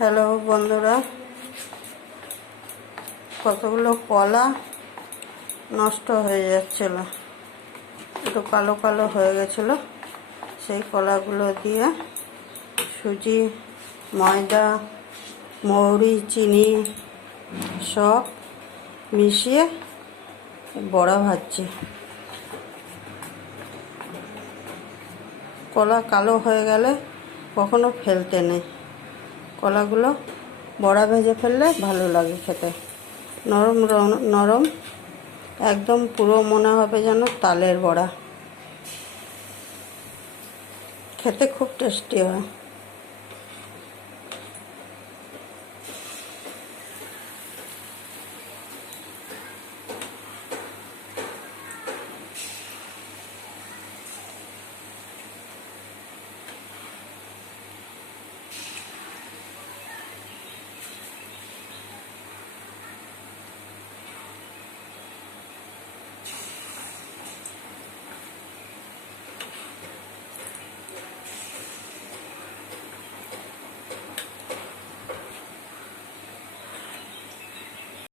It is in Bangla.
হ্যালো বন্ধুরা, কতগুলো কলা নষ্ট হয়ে যাচ্ছিল, একটু কালো কালো হয়ে গেছিলো। সেই কলাগুলো দিয়ে সুজি, ময়দা, মৌরি, চিনি সব মিশিয়ে বড়া ভাজছি। কলা কালো হয়ে গেলে কখনো ফেলতে নেই। কলাগুলো বড়া ভেজে ফেললে ভালো লাগে খেতে, নরম নরম, একদম পুরো মনে হবে যেন তালের বড়া। খেতে খুব টেস্টি হয়।